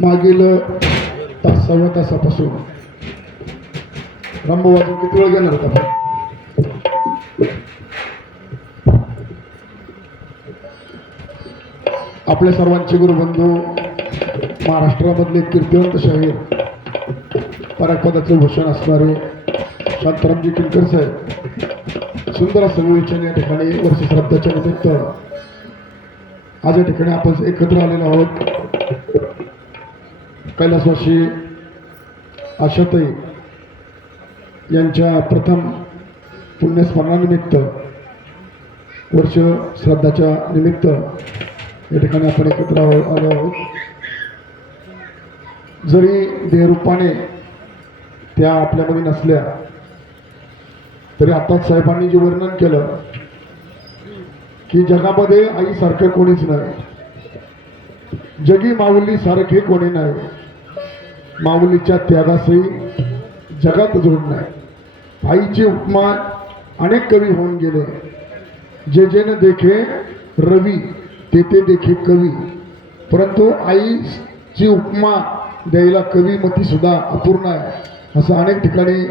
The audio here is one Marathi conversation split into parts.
मागील सव्वा तासापासून रामभाऊ अजून किती वेळ घेणार होता? आपल्या सर्वांचे गुरुबंधू महाराष्ट्रामधले कीर्तिवंत शाहीर परागपदाचे भूषण असणारे शांतारामजी किनकर साहेब सुंदर असं विवेचन या ठिकाणी वर्ष श्राद्धाच्या निमित्त आज या ठिकाणी आपण एकत्र आलेलो आहोत. कैलासवासी आशाताई यांच्या प्रथम पुण्यस्मरणानिमित्त वर्ष श्राद्धाच्या निमित्त या ठिकाणी आपण एकत्र आलो आहोत. जरी देहरूपाने त्या आपल्यामध्ये नसल्या तरी आताच साहेबांनी जे वर्णन केलं की जगामध्ये आईसारखं कोणीच नाही, जगी माऊली सारखे कोणी नाही, माऊलीच्या त्यागासही जगात जोड नाही. आईची उपमा अनेक कवी होऊन गेले, जे जेने देखे रवी ते ते देखे कवी, परंतु आईची उपमा द्यायला कवीमती सुद्धा अपूर्ण आहे असं अनेक ठिकाणी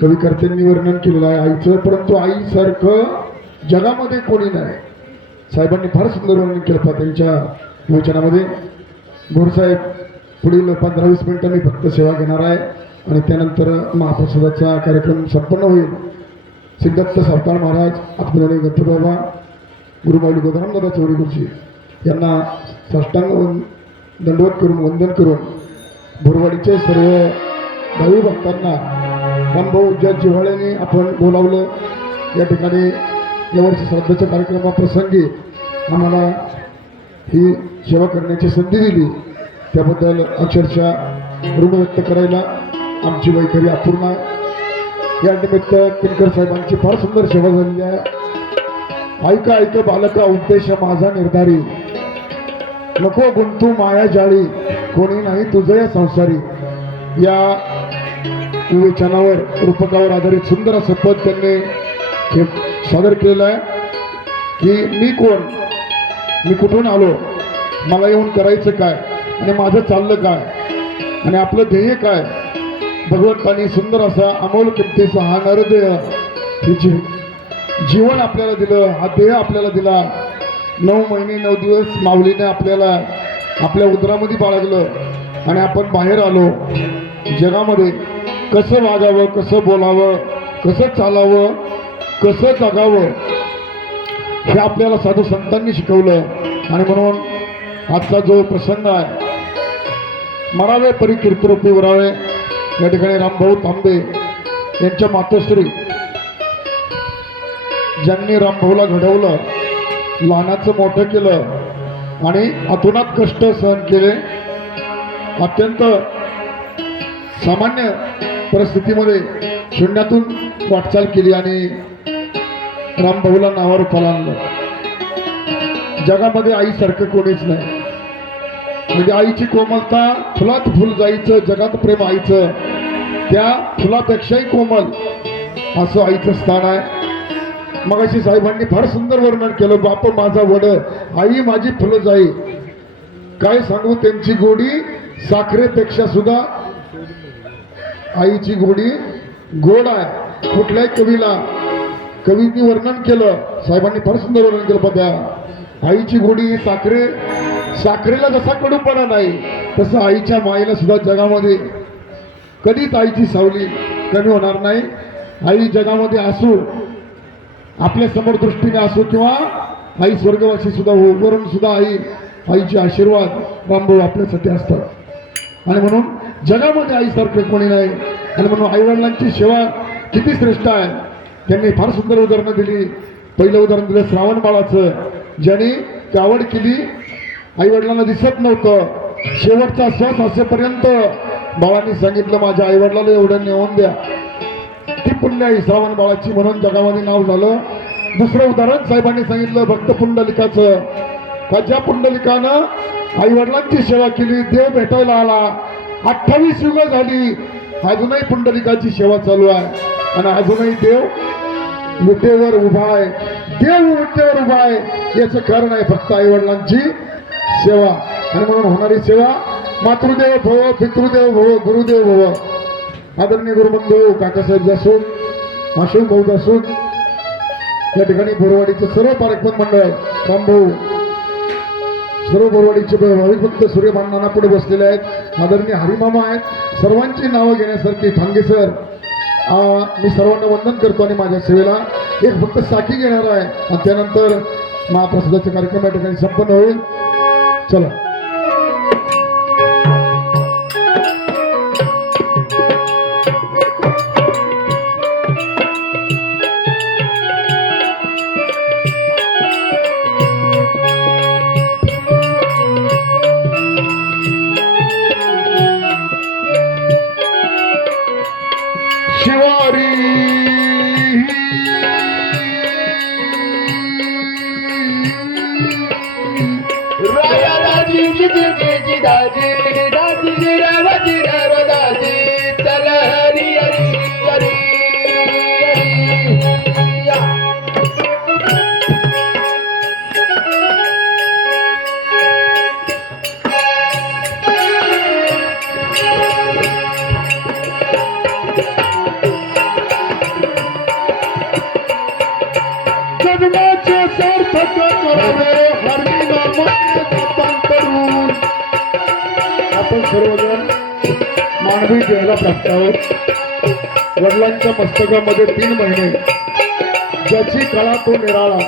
कविकर्त्यांनी वर्णन केलेलं आहे आईचं. परंतु आईसारखं जगामध्ये कोणी नाही. साहेबांनी फार सुंदर वर्णन केलं त्यांच्या विवेचनामध्ये. गोरसाहेब पुढील 15-20 मिनिटं मी फक्त सेवा घेणार आहे आणि त्यानंतर महाप्रसादाचा कार्यक्रम संपन्न होईल. सिद्धदत्त सरकार महाराज, आत्मदानी गणपतबाबा, गुरुमाऊली गोदारामदादा चौरी गुरुजी यांना साष्टांग दंडवत करून वंदन करून बोरवाडीचे सर्व भावी भक्तांना रामभाऊ ज्या जिव्हाळ्याने आपण बोलावलं या ठिकाणी यावर्षी श्राद्धाच्या कार्यक्रमाप्रसंगी आम्हाला ही सेवा करण्याची संधी दिली त्याबद्दल अक्षरशः ऋण व्यक्त करायला आमची वैखरी अपूर्ण आहे. या निमित्त किनकर साहेबांची फार सुंदर सेवा झालेली आहे. ऐका ऐक बालका उपदेश माझा निर्धारी, नको गुंतू माया जाळी, कोणी नाही तुझं या संसारी. या विवेचनावर रूपकावर आधारित सुंदर असं पद त्यांनी सादर केलेलं आहे की मी कोण, मी कुठून आलो, मला येऊन करायचं काय आणि माझं चाललं काय आणि आपलं ध्येय काय. भगवंतांनी सुंदर असा अमोल किमतीचा हा नरदेह हे जीवन आपल्याला दिलं, हा देह आपल्याला दिला. 9 महिने 9 दिवस माऊलीने आपल्याला आपल्या उदरामध्ये बाळगलं आणि आपण बाहेर आलो. जगामध्ये कसं वागावं, कसं बोलावं, कसं चालावं, कसं जगावं हे आपल्याला साधू संतांनी शिकवलं. आणि म्हणून आजचा जो प्रसंग आहे मरावे परी कीर्तरूपी वरावे या ठिकाणी रामभाऊ तांबे यांच्या मातोश्री ज्यांनी रामभाऊला घडवलं, लहानाचं मोठं केलं आणि अतोनात कष्ट सहन केले. अत्यंत सामान्य परिस्थितीमध्ये शून्यातून वाटचाल केली आणि रामभाऊला नावावर फल आणलं. जगामध्ये आईसारखं कोणीच नाही. म्हणजे आईची कोमलता फुलात फुल जायचं, जगात प्रेम आईचं त्या फुलापेक्षाही कोमल असं आईचं स्थान आहे. मगाशी साहेबांनी फार सुंदर वर्णन केलं, बाप माझा वड, आई माझी फुलं जाई. काय सांगू त्यांची गोडी, साखरेपेक्षा सुद्धा आईची गोडी गोड आहे. कुठल्याही कवींनी वर्णन केलं, साहेबांनी फार सुंदर वर्णन केलं बघा. आईची गोडी साखरेला जसा कडूपणा नाही तसं आईच्या मायेला सुद्धा जगामध्ये कधीच आईची सावली कमी होणार नाही. आई जगामध्ये असू, आपल्या समोर दृष्टीने असो किंवा आई स्वर्गवासी सुद्धा हो, वरून सुद्धा आईचे आशीर्वाद रामभाऊ आपल्यासाठी असतात. आणि म्हणून जगामध्ये आईसारखे कोणी नाही. आणि म्हणून आईवडिलांची सेवा किती श्रेष्ठ आहे. त्यांनी फार सुंदर उदाहरणं दिली. पहिलं उदाहरण दिलं श्रावण बाळाचं, ज्याने कावड केली, आईवडिलांना दिसत नव्हतं, शेवटचा श्वास असेपर्यंत बाळांनी सांगितलं माझ्या आईवडिलाला एवढं नेऊन द्या. ती पुण्य आई श्रावण बाळाची म्हणून जगामध्ये नाव झालं. दुसरं उदाहरण साहेबांनी सांगितलं भक्त पुंडलिकाचं, का ज्या पुंडलिकानं आईवडिलांची सेवा केली, देव भेटायला आला. 28 युग झाली, अजूनही पुंडलिकाची सेवा चालू आहे आणि अजूनही देव विटेवर उभा आहे, देव विटेवर उभा आहे, याचं कारण आहे फक्त आई वडिलांची सेवा. आणि म्हणून होणारी सेवा मातृदेव भव, पितृदेव भव, गुरुदेव भव. आदरणीय गुरुबंधू काकासाहेब जासून, अशोक भाऊ जासून, या ठिकाणी बोरवाडीचं सर्व पारकमन मंडळ, रामभाऊ, सर्व बोरवाडीचे भाविक भक्त सूर्यभाननाना पुढे बसलेले आहेत. आदरणीय हरिमामा आहेत. सर्वांची नावं घेण्यासारखी ठांगे सर, मी सर्वांना वंदन करतो. आणि माझ्या सेवेला एक फक्त साखी घेणार आहे आणि त्यानंतर महाप्रसादाचा कार्यक्रम या ठिकाणी संपन्न होईल. चला. शिवारी राया दाजी जी दाजी दाजी रावजी दाजी चल हरी हरी हरी या. जन्माचे सार्थक करावे हरी नामाचे जतन करून. आपण सर्वजण मानवी देहाला प्राप्त आहोत. वडिलांच्या मस्तकामध्ये 3 महिने ज्याची कळा तो निराळा,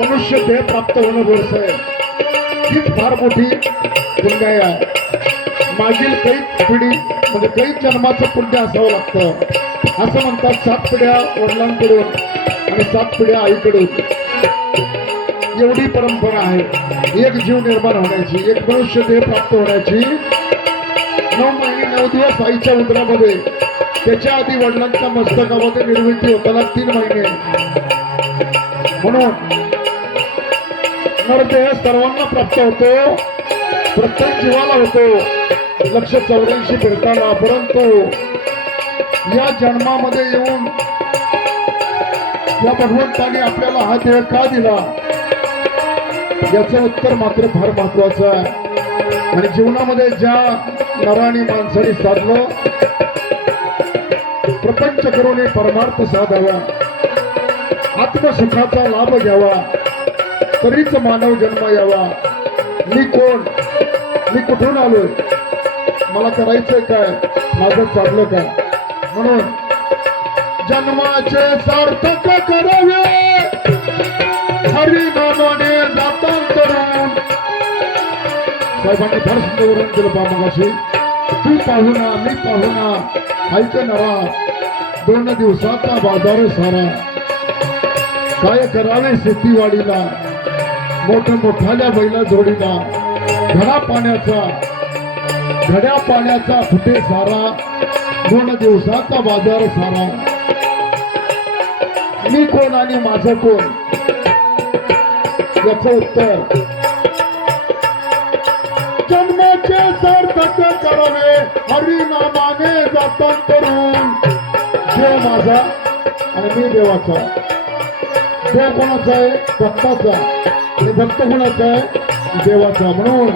मनुष्य देह प्राप्त होणं गोष्ट आहे. हीच फार मोठी पुण्याई आहे. मागील काही पिढी म्हणजे काही जन्माचं पुण्य असावं लागतं. असं म्हणतात 7 पिढ्या वडिलांकडून आणि 7 पिढ्या आईकडून. एवढी परंपरा आहे. एक जीव निर्माण होण्याची, एक मनुष्य देह प्राप्त होण्याची 9 महिने 9 दिवस आईच्या उदरामध्ये, त्याच्या आधी वडिलांच्या मस्तकामध्ये निर्मिती होताना 3 महिने. म्हणून नरदेह सर्वांना प्राप्त होतो, प्रत्येक जीवाला होतो 184 फिरताना. परंतु या जन्मामध्ये येऊन या भगवंताने आपल्याला हा देह का दिला, याचं उत्तर मात्र फार महत्वाचं आहे. आणि जीवनामध्ये ज्या नराने माणसाने साधलं, प्रपंच करून परमार्थ साधावा, आत्मसुखाचा लाभ घ्यावा, तरीच मानव जन्म यावा. मी कोण, मी कुठून आलोय, मला करायचंय काय, माझं चाललं काय. म्हणून जन्माचे सार्थक करावे हरी नामाने जातान करून. साहेबांनी फार सुंदर वर्णन केलं पामगाशी. तू पाहुणा मी पाहुणा ऐकणारा, 2 दिवसाचा बाजार सारा. काय करावे शेतीवाडीला, मोठ्या बैला जोडीला. घड्या पाण्याचा फुटे सारा, 2 दिवसाचा बाजार सारा. मी कोण आणि माझं कोण, याचं उत्तर जन्माचे सार्थक करावे हरी नामाने जातान करून. देव माझा आणि मी देवाचा. देव कोणाचा आहे, भक्ताचा, आणि भक्त कोणाचा आहे, देवाचा. म्हणून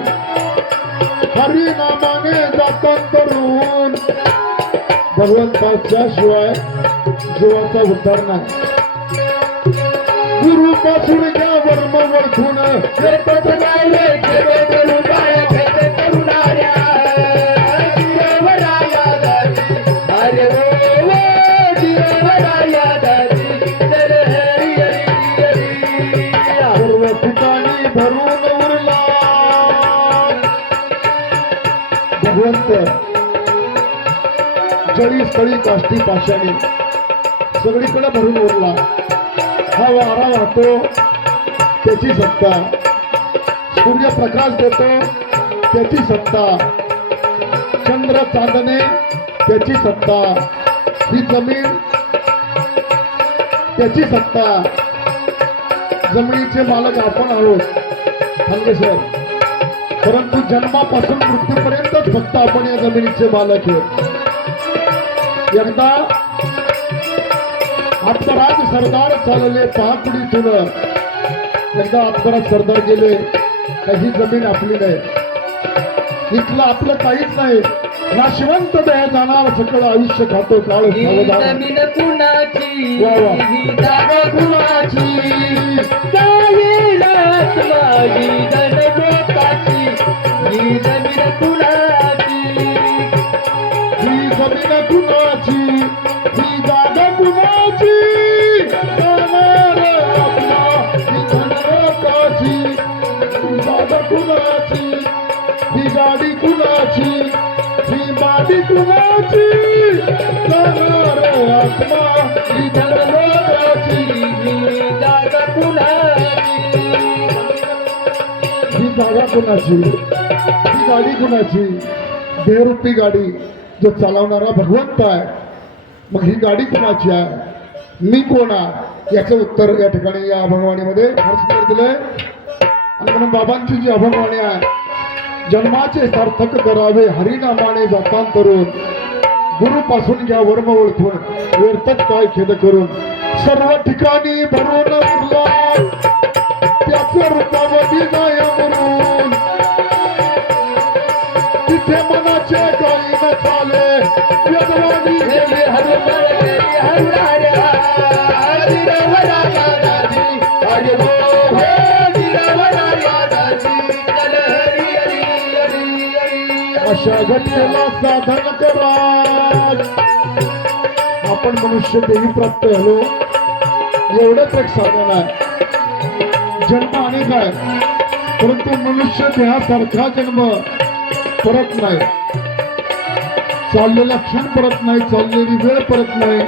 हरी नामाने जातान करून. भगवंताच्या शिवाय जीवाचा उद्धार नाही. गुरु पासून घ्या वर्म वळखून, सर्व ठिकाणी भरून उरला. भगवंत जळी स्थळी काष्टी पाशाने सगळीकडे भरून उरला. हा वारा वाहतो त्याची सत्ता, सूर्यप्रकाश देतो त्याची सत्ता, चंद्र चांदणे त्याची सत्ता, ही जमीन त्याची सत्ता. जमिनीचे मालक आपण आहोत ठांगे सर, परंतु जन्मापासून मृत्यूपर्यंतच फक्त आपण या जमिनीचे मालक आहेत. एकदा आत्मराज सरदार चालले पाकडीतून. एकदा आत्मराज सरदार गेले काही जमीन आपली नाही, इथलं आपलं काहीच नाही. नाशवंत देह जाणार सकळ आयुष्य खातो काळ ही सावधान. जमीन कुणाची वा वा. ही जागा कुणाची काही रात माझी जनगोताची ही जमीन कुणाची ही जमीन कुणाची, ही जागा कुणाची, जाणार आत्मा ही धनराताची. ही जागा कुणाची, ही गाडी कुणाची, ही गाडी कुणाची, जाणार आत्मा ही धनराताची. ही जागा कुणाची ही जागा कुणाची, ही गाडी कुणाची. देहरूपी गाडी जो चालवणारा भगवंत आहे. मग ही गाडी कुणाची आहे, मी कोण आहे, याचं उत्तर या ठिकाणी या अभंगवाणीमध्ये हर्षकर दिलंय. आणि म्हणून बाबांची जी अभंगवाणी आहे, जन्माचे सार्थक करावे हरिनामाने जातांतरून, गुरुपासून घ्या वर्म ओळखून व्यर्थच काय खेद करून. सर्व ठिकाणी भरून उरला त्याचं रूपावधी नाही म्हणून, तिथे मनाचे काही न चाले वेदवाणी गेले हनुमान गेले हरणाऱ्या हरिरावराया दाजी हरि हो हरिरावराया दाजी चल हरी हरी हरी हरी. अशा घटनेला साधन करा. आपण मनुष्य देवी प्राप्त झालो एवढंच एक साधन आहे. जन्म अनेक आहे, परंतु मनुष्य देहासारखा जन्म परत नाही, चाललेला क्षण परत नाही, चाललेली वेळ परत नाही,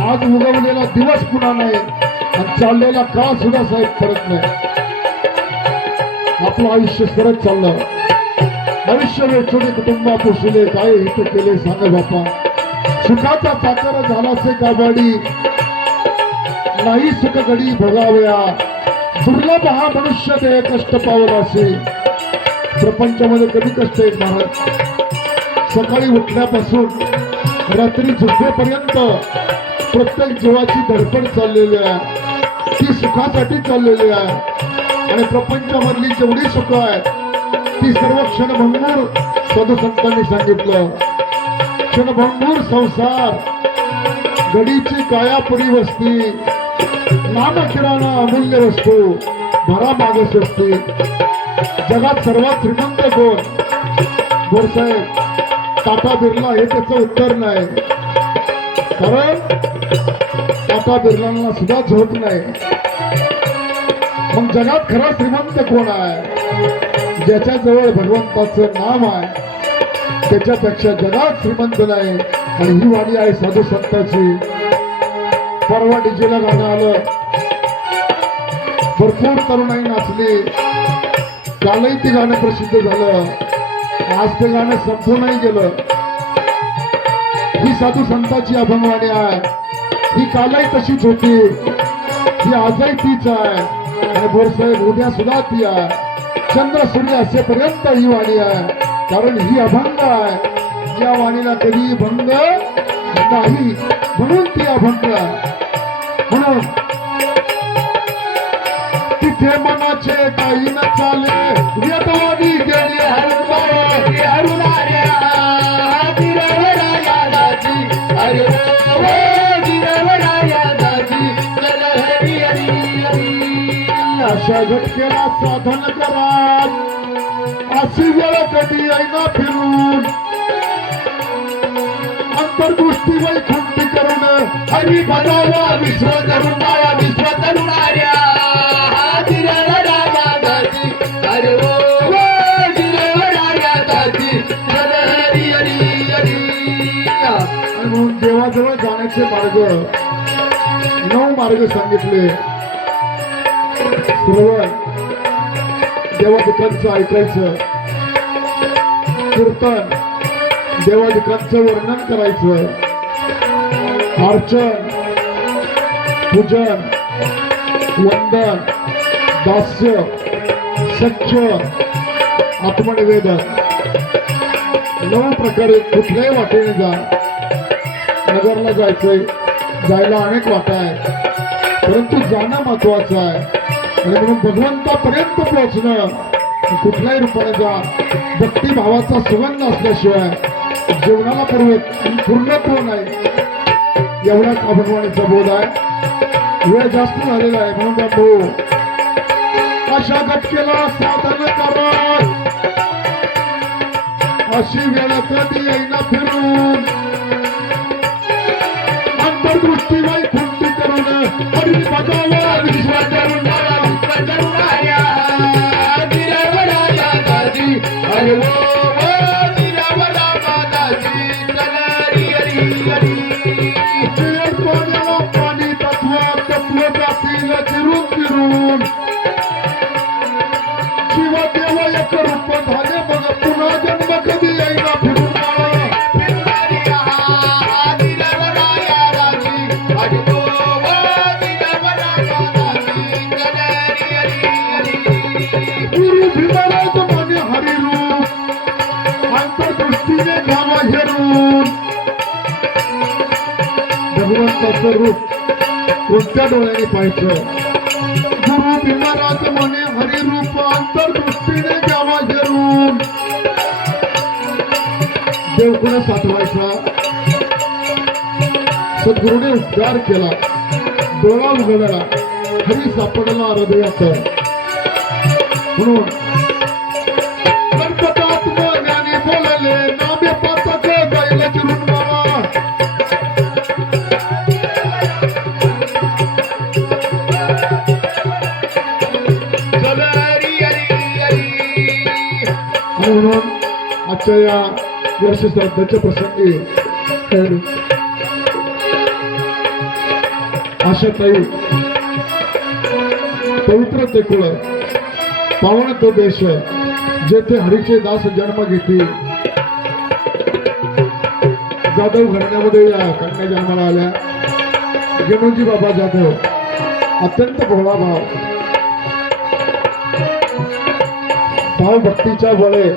आज उगवलेला दिवस पुन्हा नाही, आणि चाललेला काळ सुद्धा साहेब परत नाही. आपलं आयुष्य सरत चाललं. आयुष्य वेचोने कुटुंबा पोसले काय हित केले सांग बापा. सुखाचा साकार झालासे काबाडी नाही सुख घडी भोगावया. दुर्लभ हा मनुष्य देह कष्ट पावलासे. प्रपंचामध्ये कधी कष्ट येत नाही. सकाळी उठल्यापासून रात्री झोपेपर्यंत प्रत्येक जीवाची धडपड चाललेली आहे, ती सुखासाठी चाललेली आहे. आणि प्रपंचामधली जेवढी सुख आहे ती सर्व क्षणभंगूर साधू संतांनी सांगितलं. क्षणभंगूर संसार घडीची काया परी वस्ती, नाम किराणा अमूल्य वस्तू भरा मागस असते. जगात सर्वात श्रीमंत कोण? बोरसाहेब, टाटा बिर्ला हे त्याचं उत्तर नाही. कारण टाटा बिर्लांना सुद्धा झोप नाही. मग जगात खरा श्रीमंत कोण आहे? ज्याच्याजवळ भगवंताचं नाम आहे, त्याच्यापेक्षा जगात श्रीमंत नाही. आणि ही वाणी आहे साधू संतांची. परवा डीजेला गाणं आलं, भरपूर तरुणाई नाचली. कालही ते गाणं प्रसिद्ध झालं, आज ते गाणं संपूनही गेलं. ही साधू संतांची अभंगवाणी आहे. ही कालही तशीच होती, ही आजही तीच आहे. आणि बोरसाहेब उद्या सुद्धा ती आहे. चंद्र सूर्य असेपर्यंत ही वाणी आहे. कारण ही अभंग आहे. या वाणीला कधी भंग नाही, म्हणून ती अभंग आहे. म्हणून तिथे मनाचे काही न चाले वेदवाणी गेली हरणाऱ्या हरिरावराया दाजी हरि हो हरिरावराया दाजी चल हरी हरी हरी. अशा घटकेला साधन करा. अशी वेळ कधी येईना फिरून, अंतर्दृष्टी वैकुंठी करून हरी बनावा विश्व तरुणाया विश्व तरुणाऱ्या हरिरावराया दाजी हरि हो हरिरावराया दाजी चल हरी हरी हरी. आणि म्हणून देवाजवळ जाण्याचे मार्ग 9 मार्ग सांगितले. श्रवण, देवादुखांचं ऐकायचं. कीर्तन, देवादुखांचं वर्णन करायचं. अर्चन, पूजन, वंदन, दास्य, सख्य, आत्मनिवेदन. 9 प्रकारे कुठल्याही वाटेने जा. नगरला जायचंय, जायला अनेक वाटा आहेत, परंतु जाणं महत्वाचं आहे. आणि म्हणून भगवंतापर्यंत पोहोचणं कुठल्याही रूपाने जा, भक्तिभावाचा सुगंध असल्याशिवाय जीवनाला पूर्णत्व नाही. एवढाच अभगवानीचा बोध आहे. वेळ जास्त झालेला आहे म्हणून भाऊ अशा गटकेला साधन करा, अशी वेळ कधी येईना फिरून, अंतर्दृष्टी वैकुंठी करून हरी भगवा विश्व करून हरे पाणी तत्व तत्व जातील चिरून फिरून शिवदेव एक रूप झाले मग पुन्हा जन्म कधी येईना फिरून. गुरु भीमराज म्हणे हरिरूप अंतर्दृष्टीने घ्यावा हेरून. भगवंताचं रूप कोणत्या डोळ्याने पाहायचं? गुरु भीमराज म्हणे हरिरूप अंतर्दृष्टीने घ्यावा हेरून. देव कुणा साठवायचा? सद्गुरूने उद्धार केला, डोळा उघडला, हरी सापडला हृदयात. म्हणून गणपतात्मज्ञानी बोलले नामे पातक जाईल चिरून बाबा. म्हणून आजच्या या वर्ष श्राद्धाच्या प्रसंगी आशाताई पवित्र ते कुळ पावन तो देश जेथे हरीचे दास जन्म घेतील. जाधव घराण्यामध्ये या कन्या जन्माला आल्या. गेनोजी बाबा जाधव अत्यंत भोळा भाव भक्तीच्या बळे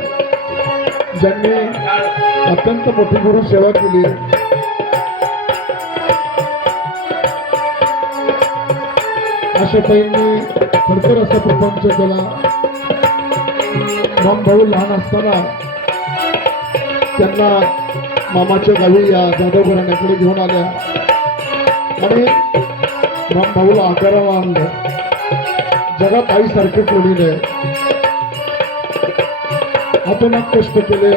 ज्यांनी अत्यंत मोठी गुरु सेवा केली. आशाताईंनी खडतर असा प्रपंच केला. भाऊ लहान असताना त्यांना मामाच्या गावी या जाधव घराण्याकडे घेऊन आल्या आणि भाऊला आकाराला आणलं. जगात आईसारखे कोणी नाही. अतोनात कष्ट केले,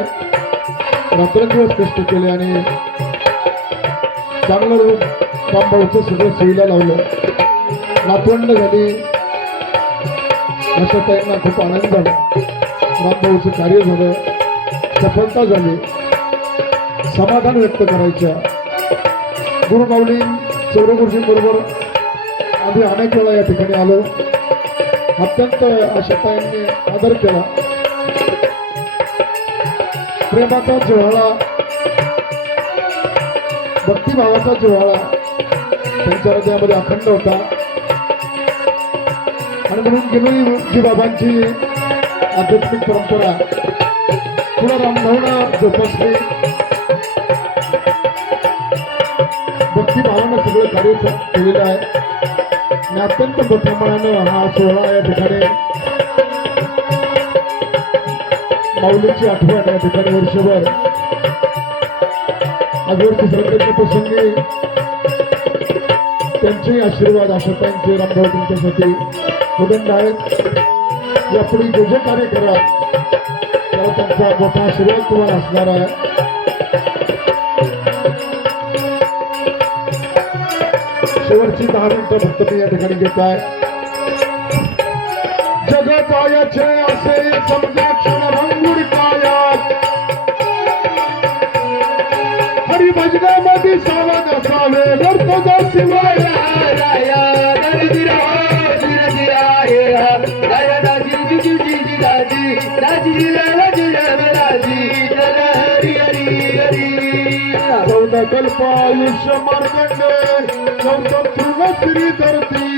रात्रंदिवस कष्ट केले आणि चांगलं रूप भाऊचं सगळं सोयीला लावलं. नातवंड झाली. अशा त्यांना खूप आनंद झाला. रामभाऊचं कार्य झालं, सफलता झाली. समाधान व्यक्त करायच्या. गुरुमाऊली चौरगुरुजींबरोबर आम्ही अनेक वेळा या ठिकाणी आलो. अत्यंत आशाताईंनी आदर केला. प्रेमाचा जिव्हाळा, भक्तिभावाचा जिव्हाळा त्यांच्या हृदयामध्ये अखंड होता. आणि म्हणून गेलोजी बाबांची आध्यात्मिक परंपरा पुढे रामभाऊनं जोपासली. भक्तिभावानं सगळं कार्य केलेलं आहे आणि अत्यंत प्रमाणानं हा सोहळा या ठिकाणी माऊलीची आठवण या ठिकाणी वर्षभर आजवरची श्रद्धेच्या प्रसंगी त्यांचे आशीर्वाद आशाताईंचे रामभाऊ तुमच्यासाठी उदंड आहेत. यापुढे जे जे कार्य करा त्याला त्यांचा मोठा आशीर्वाद तुम्हाला असणार आहे. शेवटची 10 मिनिटं फक्त मी या ठिकाणी घेत आहे. जगत आयाचे असे समजा क्षण रंगूर कायात, हरिभजनामध्ये सावध असावे वर्त शिवाय कल्पायुष्य मार्गंडे चौथम श्री धरती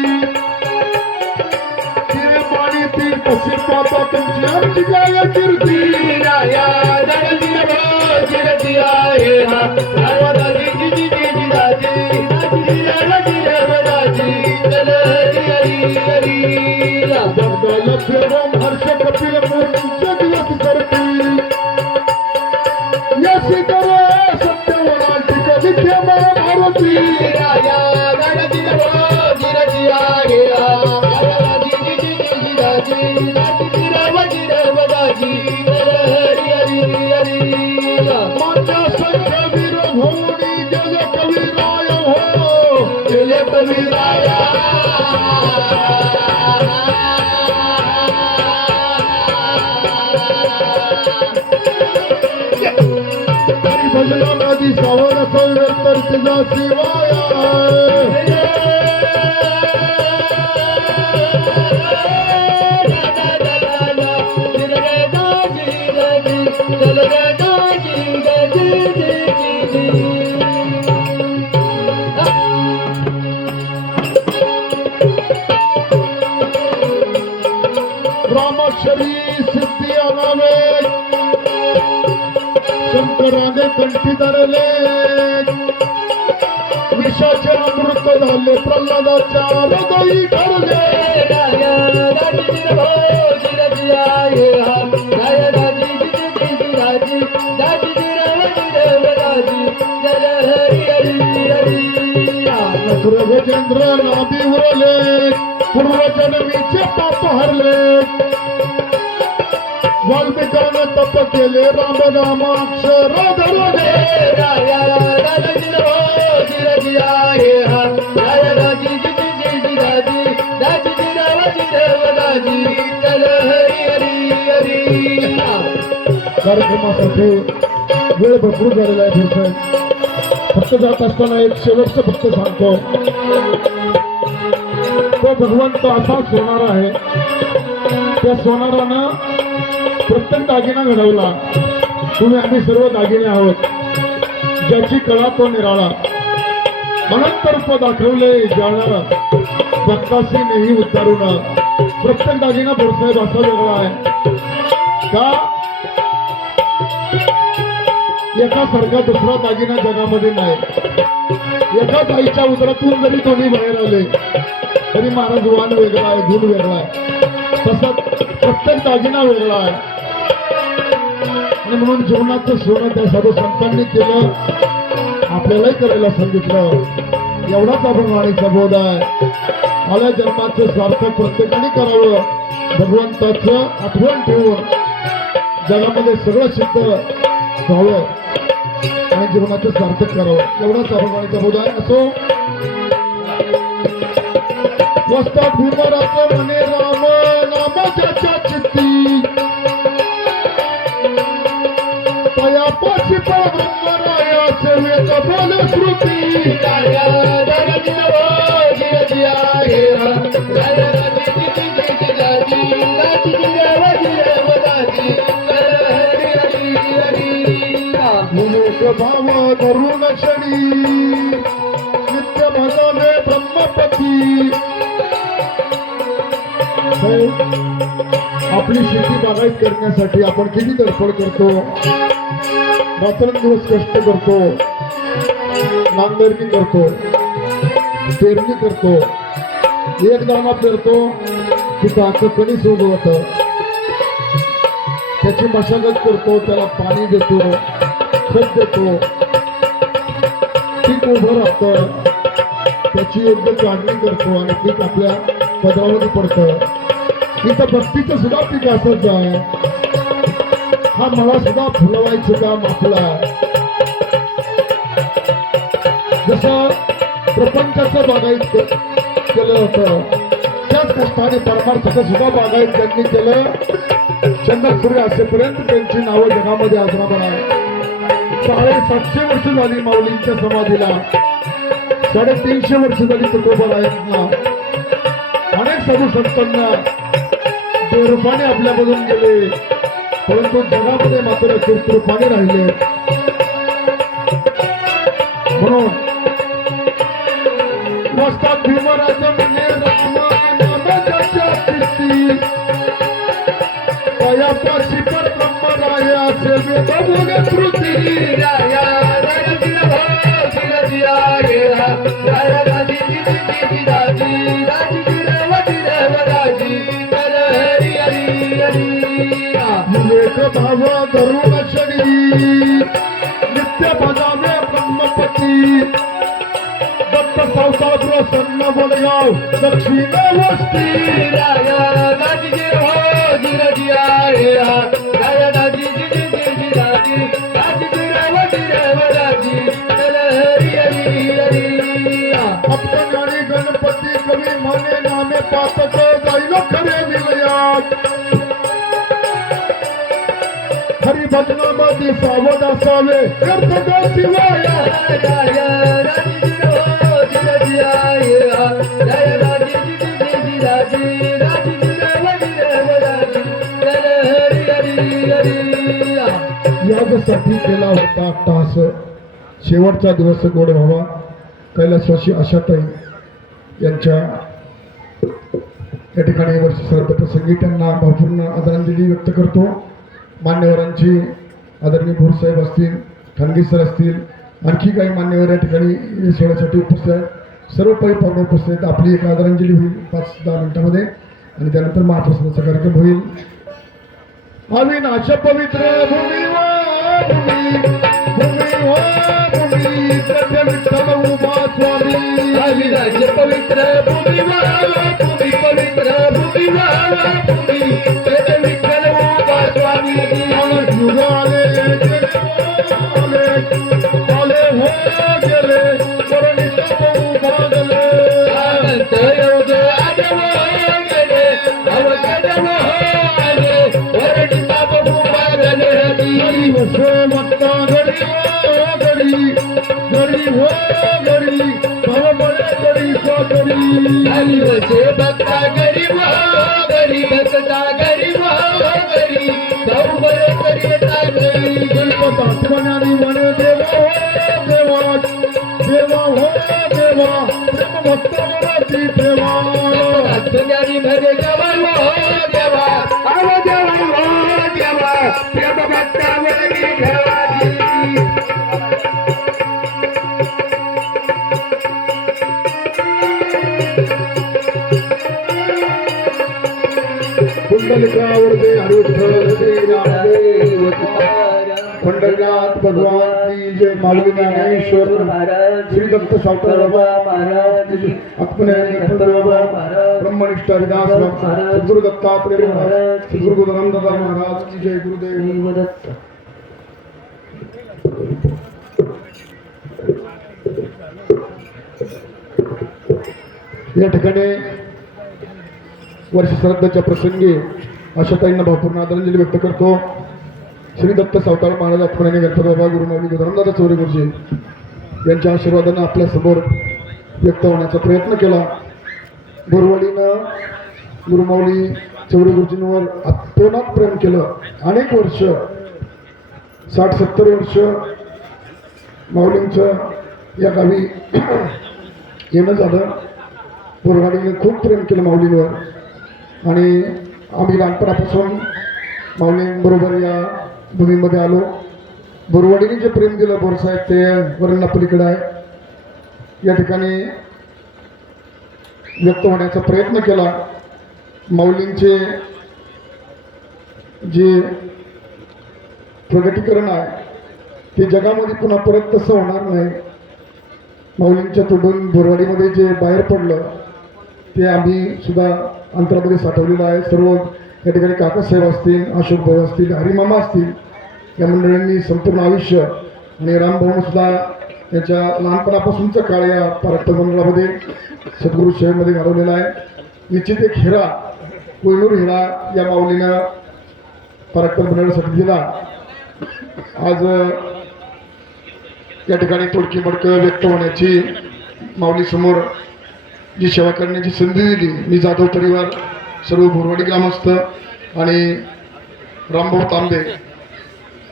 तिने पाणी ती कशी पाहता तुमची आमची काय कीर्ती राया आहे जगदाला फिरवून हर्ष कपिल मोर्चा दिवस करतील यशी करे सत्यवनाची कविते महाभारती माझ्या संख्या वीर भोवणी जय कविराय हो जय कविराया भजना नदी सावर तर तुझा शिवाया रामाक्षरी सिद्धी आणावे शंकराने कंठी धरले विषाचे अमृत झाले प्रल्हादाच्या हृदयी ठरले गजेंद्र नाभी उरले पूर्वजन्मीचे पाप हरले वाल्मिकाने तप केले राम नामाक्षर धरले कार्यक्रमासाठी वेळ भरपूर झालेला आहे फिरतोय फक्त जात असताना एक शेवटचं फक्त सांगतो तो भगवंत असा सोनारा आहे त्या सोनारानं प्रत्येक दागिना घडवला तुम्ही आम्ही सर्व दागिने आहोत ज्याची कळा तो निराळा अनंत रूप दाखवले जाणारा भक्तासी नेही उतारून प्रत्येक दागिना बोरसाहेब असा वेगळा आहे का एकासारखा दुसरा दागिना जगामध्ये नाही एकाच आईच्या उदरातून जरी तुम्ही बाहेर आले तरी महाराज वाण वेगळा आहे गुण वेगळा आहे तसंच प्रत्येक दागिना वेगळा आहे आणि म्हणून जीवनाचं सोनं त्या साधू संतांनी केलं आपल्यालाही करायला सांगितलं एवढाच अभिमानीचा बोध आहे आल्या जन्माचं स्वार्थ प्रत्येकाने करावं भगवंताचं आठवण ठेवून जगामध्ये सगळं सिद्ध व्हावं आणि जीवनाचं सार्थक करावं एवढाच अभिमानीचा बोध आहे असो वस्तात भीमराचं म्हणे राम नाम ज्याच्या चित्ती तयापाशी ब्रह्मरायाचे वेद बोल श्रुती भाव धरून क्षणी नित्य भजने ब्रह्मपती आपली शेती बागायत करण्यासाठी आपण किती धडपड करतो रात्रंदिवस कष्ट करतो नांगरणी करतो पेरणी करतो एक दाना पेरतो की त्याचं कणीस उगवत त्याची मशागत करतो त्याला पाणी देतो खत देतो पीक उभं राहतं त्याची योग्य काढणी करतो आणि पीक आपल्या पदरामध्ये पडतं इथं भक्तीचं सुद्धा पीक असंच आहे हा मला सुद्धा फुलवायचं काम आपला जसं प्रपंचाचं बागायत केलं होतं त्याच कष्टाने परमार्थाचं सुद्धा बागायत त्यांनी केलं चंद्र सूर्य असेपर्यंत त्यांची नावं जगामध्ये आजराबर आहे 750 वर्ष झाली माऊलींच्या समाधीला 350 वर्ष झाली तुकोबारायांना अनेक साधू संतांना देवरूपाने आपल्यामधून गेले परंतु जगामध्ये मात्र कृपाने राहिले म्हणून वस्तात भीमराज म्हणे राम नामाच्या कीर्ती तयापाशी पर ब्रह्मरायाचे वेद बोले श्रुती राया राया राजी राजी राजी जिरवती राजी चल हरी हरी हरी विवेक भाव धरून शरी नित्य भजावे ब्रह्मपती दत्त सावकार प्रसन्न बोलगाव दक्षिण वस्ती राया राजी जिरव जिरजी आहे राया राजी जिरजी राजी राजी जिरवती राजी चल हरी हरी हरी आपण आणि गणपती कवी म्हणे नामे पातक जाईल खरे विलयात हरी भजनामध्ये सावध असावे व्यर्थ का शिवाय यासाठी केला होता तास शेवटचा दिवस गोड व्हावा कैलासवासी आशाताई यांच्या या ठिकाणी वर्ष श्राद्ध प्रसंगी त्यांना भावपूर्ण आदरांजली व्यक्त करतो. मान्यवरांची आदरणीय भोरसाहेब असतील, खानगी सर असतील, आणखी काही मान्यवर या ठिकाणी या सोहळ्यासाठी उपस्थित आहेत. सर्व पाहुणे उपस्थित आहेत. आपली एक आदरांजली होईल 5-10 मिनिटांमध्ये आणि त्यानंतर महाप्रसादाचा कार्यक्रम होईल. अविनाश पवित्र भूमीवर भूमी सत्य विठ्ठल उभा स्वामी अविनाश पवित्र भूमीवर भूमी पवित्र भूमीवर भूमी सत्य विठ्ठल उभा स्वामी युग आले आले हो गेले परमित उभा गेले अनंत योग आजव गेले अवगडव आले वर्णिता उभा गेले हरी वसो मत्ता गडी हो गडी भाव बळे गडी स्वागडी हरी वसे भक्ता गरीब गरीब भक्ता गरीब गरीब भाऊ बळे करिता गरीब गणपत आत्मज्ञानी म्हणे देवा देवा देवा हो देवा प्रेम भक्त मनाची ठेवा आत्मज्ञानी भरे जवान हो देवा आव जवान हो देवा प्रेम भक्ता वरणी ठेवाजी कुंडलिकावरते हरिविठ्ठल श्री रामदेव पंढरीनाथ भगवान की जय. माऊली ज्ञानेश्वर श्री दत्त सावकार बाबा आत्मज्ञानी बाबा ब्रह्मनिष्ठ हरिदास बाबा सद्गुरु दत्तात्रेय महाराज सद्गुरु गुरुदादा महाराज की जय. गुरुदेव या ठिकाणी वर्ष श्राद्धाच्या प्रसंगी आशाताईंना भावपूर्ण आदरांजली व्यक्त करतो. श्री दत्त सावकार महाराज आत्मज्ञानी गणपती बाबा गुरुमाऊली गुरुदादा चौरे गुरुजी यांच्या आशीर्वादानं आपल्या समोर व्यक्त होण्याचा प्रयत्न केला. बोरवाडीनं गुरुमाऊली चौरे गुरुजींवर अतोनात प्रेम केलं. अनेक वर्ष 60-70 वर्ष माऊलींचं या गावी येणं झालं. बोरवाडीने खूप प्रेम केलं माऊलींवर आणि आम्ही लहानपणापासून माऊलींबरोबर या भूमीमध्ये आलो. बोरवाडीने जे प्रेम दिलं बोरसाहेब ते वरण्या पलीकडे आहे. या ठिकाणी व्यक्त होण्याचा प्रयत्न केला. माऊलींचे जे प्रगटीकरण आहे ते जगामध्ये पुन्हा परत तसं होणार नाही. माऊलींच्या तोडून बोरवाडीमध्ये जे बाहेर पडलं ते आम्ही सुद्धा अंतरामध्ये साठवलेलं आहे. सर्व या ठिकाणी काकासाहेब असतील, अशोक भाऊ असतील, हरिमामा असतील, या मंडळींनी संपूर्ण आयुष्य आणि रामभाऊ सुद्धा त्याच्या लहानपणापासूनचा काळ या पारक्त मंडळामध्ये सद्गुरू शहरमध्ये घालवलेला आहे. निश्चित एक हिरा, कोहिनूर हिरा या माऊलीनं पारक्त मंडळासाठी दिला. आज या ठिकाणी तोडकी मडकं व्यक्त होण्याची माऊलीसमोर जी सेवा करण्याची संधी दिली. मी जाधव परिवार, सर्व बोरवाडी ग्रामस्थ आणि रामभाऊ तांबे,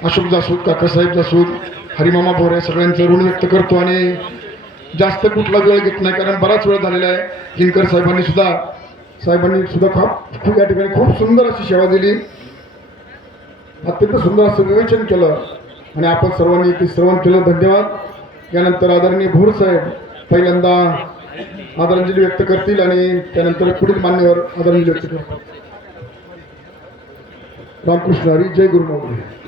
अशोक जासूद, काकासाहेब जासूद, हरिमामा बोरे सगळ्यांचं ऋण व्यक्त करतो आणि जास्त कुठला वेळ घेत नाही कारण बराच वेळ झालेला आहे. हिंकर साहेबांनी सुद्धा खूप या ठिकाणी खूप सुंदर अशी सेवा दिली. अत्यंत सुंदर असं विवेचन केलं आणि आपण सर्वांनी ते श्रवण केलं. धन्यवाद. यानंतर आदरणीय भोर साहेब पहिल्यांदा आदरांजली व्यक्त करतील आणि त्यानंतर पुढील मान्यवर आदरांजली व्यक्त करतील. रामकृष्ण हरी. जय गुरु माऊली.